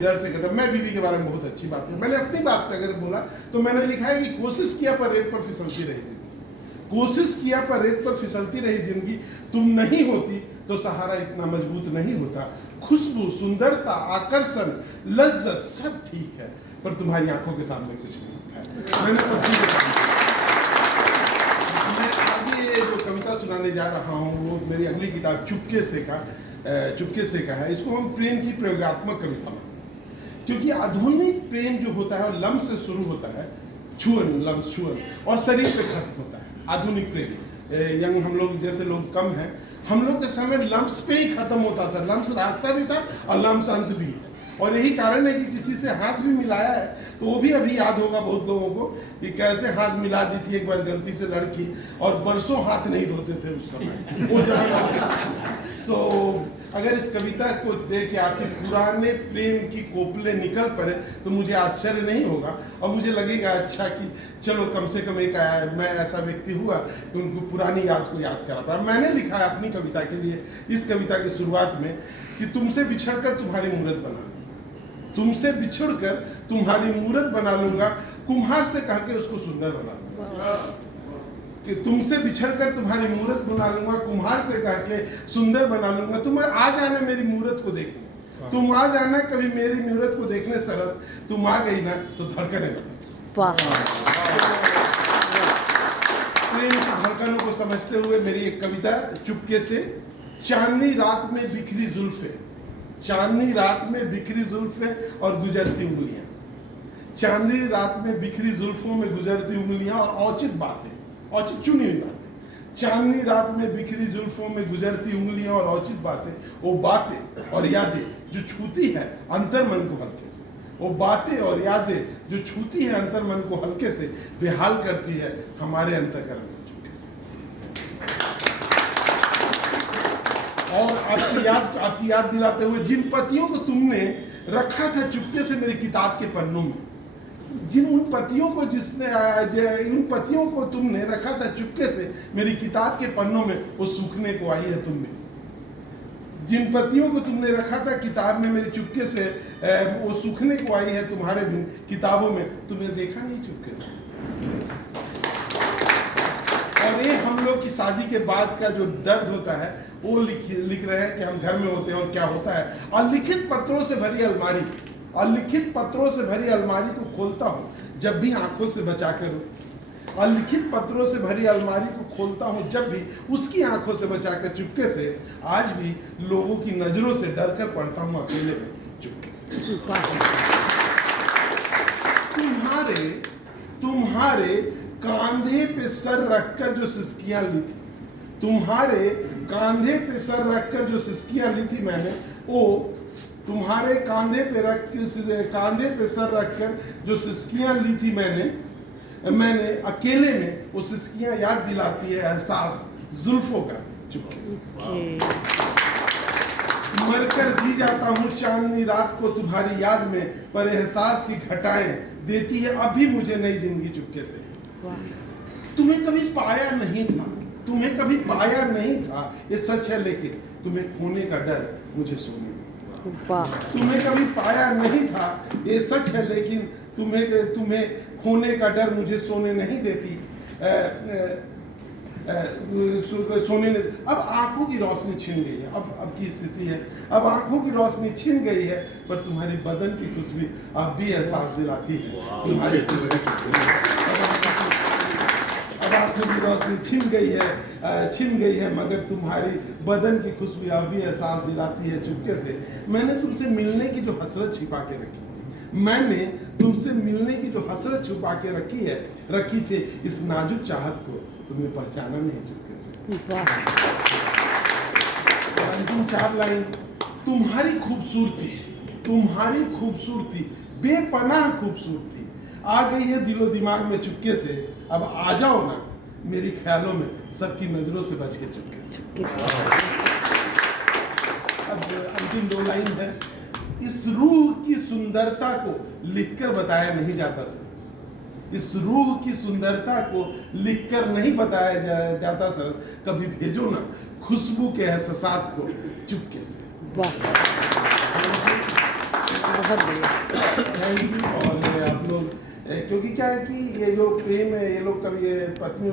डर से कहता मैं बीवी के बारे में बहुत अच्छी बात है। मैंने अपनी बात अगर बोला तो मैंने लिखा है कि कोशिश किया पर रेत पर फिसलती रही जिंदगी, कोशिश किया पर रेत पर फिसलती रही जिंदगी। तुम नहीं होती तो सहारा इतना मजबूत नहीं होता। खुशबू, सुंदरता, आकर्षण, लज्जत सब ठीक है पर तुम्हारी आंखों के सामने कुछ नहीं होता है। मैंने मैं आगे जो कविता सुनाने जा रहा हूँ वो मेरी अगली किताब चुपके से का है। इसको हम प्रेम की प्रयोगात्मक कविता मानते हैं क्योंकि आधुनिक प्रेम जो होता है लम्ब से शुरू होता है, छुअन, लम्ब छुअन, और शरीर पे खत्म होता है। आधुनिक प्रेम यंग हम लोग जैसे लोग कम हैं, हम लोग के समय लम्ब्स पे ही खत्म होता था। लम्ब्स रास्ता भी था और लम्ब्स अंत भी है। और यही कारण है कि किसी से हाथ भी मिलाया है तो वो भी अभी याद होगा बहुत लोगों को कि कैसे हाथ मिला दी थी एक बार गलती से लड़की, और बरसों हाथ नहीं धोते थे उस समय वो जमाना। सो अगर इस कविता को देख के आपके पुराने प्रेम की कोपले निकल पड़े तो मुझे आश्चर्य नहीं होगा और मुझे लगेगा अच्छा कि चलो कम से कम एक मैं ऐसा व्यक्ति हुआ कि उनको पुरानी याद को याद करा पाया। मैंने लिखा है अपनी कविता के लिए इस कविता की शुरुआत में कि तुमसे बिछड़कर तुम्हारी मूरत बना, तुमसे बिछड़कर तुम्हारी मूरत बना लूंगा, कुम्हार से कह के उसको सुंदर बना लूंगा। कि तुमसे बिछड़कर तुम्हारी मूरत बना लूंगा, कुम्हार से कह के सुंदर बना लूंगा। तुम आ जाना मेरी मूरत को देखने, तुम आ जाना कभी मेरी मूरत को देखने सरस, तुम आ गई ना तो धड़कने लगा। प्रेम की धड़कनों को समझते हुए मेरी एक कविता चुपके से। चांदनी रात में बिखरी जुल्फे, चांदनी रात में बिखरी जुल्फे और गुजरती उंगलियां, चांदनी रात में बिखरी जुल्फों में गुजरती उंगलियां और औचित बातें, औचित चुनी हुई बातें। चांदनी रात में बिखरी जुल्फों में गुजरती उंगलियां और औचित बातें, वो बातें और यादें जो छूती है अंतर मन को हल्के से, वो बातें और यादें जो छूती है अंतर मन को हल्के से, बेहाल करती है हमारे अंतःकरण को चुपके से। और आपकी याद दिलाते हुए जिन पतियों को तुमने रखा था चुपके से मेरी किताब के पन्नों में, उन पतियों को तुमने रखा था चुपके से मेरी किताब के पन्नों में, वो सूखने को आई है तुम में। जिन पतियों को तुमने रखा था किताब में मेरी चुपके से, वो सूखने को आई है तुम्हारे बिन किताबों में, तुमने देखा नहीं चुपके से। और ये हम लोग की शादी के बाद का जो दर्द होता है वो लिख रहे हैं कि हम घर में होते हैं और क्या होता है। अलिखित पत्रों से भरी अलमारी, अलिखित पत्रों से भरी अलमारी को खोलता हूँ जब भी आंखों से बचा कर, अलिखित पत्रों से भरी अलमारी को खोलता हूँ जब भी उसकी आंखों से बचाकर चुपके से। आज भी लोगों की नजरों से डर कर पढ़ता हूँ अकेले में चुपके से। तुम्हारे कांधे पे सर रखकर जो सिसकियां ली थी, तुम्हारे कांधे पे सर रखकर जो सिसकियां ली थी मैंने, वो तुम्हारे कांधे पे सर रखकर जो सिसकियां ली थी मैंने अकेले में, वो सिसकियां याद दिलाती है एहसास जुल्फों का चुपके से। मरकर जी जाता हूँ चांदनी रात को तुम्हारी याद में, पर एहसास की घटाएं देती है अभी मुझे नई जिंदगी चुपके से। तुम्हें कभी पाया नहीं था, तुम्हें कभी पाया नहीं था ये सच है, लेकिन तुम्हें खोने का डर मुझे सोने देता। तुम्हें कभी पाया नहीं था ये सच है, लेकिन तुम्हें खोने का डर मुझे सोने नहीं देती। सोने ने अब आंखों की रोशनी छिन गई है, अब की स्थिति है, अब आंखों की रोशनी छिन गई है, पर तुम्हारी बदन की खुशबू अब भी एहसास दिलाती है तुम्हारी अब आंखों की रोशनी छिन गई है मगर तुम्हारी बदन की खुशबू अब भी एहसास दिलाती है चुपके से। मैंने तुमसे मिलने की जो हसरत छिपा के रखी थी, मैंने तुमसे मिलने की जो हसरत छुपा के रखी थी, इस नाजुक चाहत को तुमने पहचाना नहीं चुपके से। अंतिम 4 लाइन। तुम्हारी खूबसूरती बेपनाह खूबसूरती आ गई है दिलो दिमाग में चुपके से, अब आ जाओ ना मेरी ख्यालों में सबकी नजरों से बच के चुपके से। अब अंतिम 2 लाइन है। इस रूह की सुंदरता को लिखकर बताया नहीं जाता सरस, इस रूह की सुंदरता को लिखकर नहीं बताया जाता सरस, कभी भेजो ना खुशबू के एहसास को चुपके से। बहुत बढ़िया। Thank you. और आप लोग क्योंकि क्या है कि ये जो प्रेम है, ये लोग कभी ये पत्नी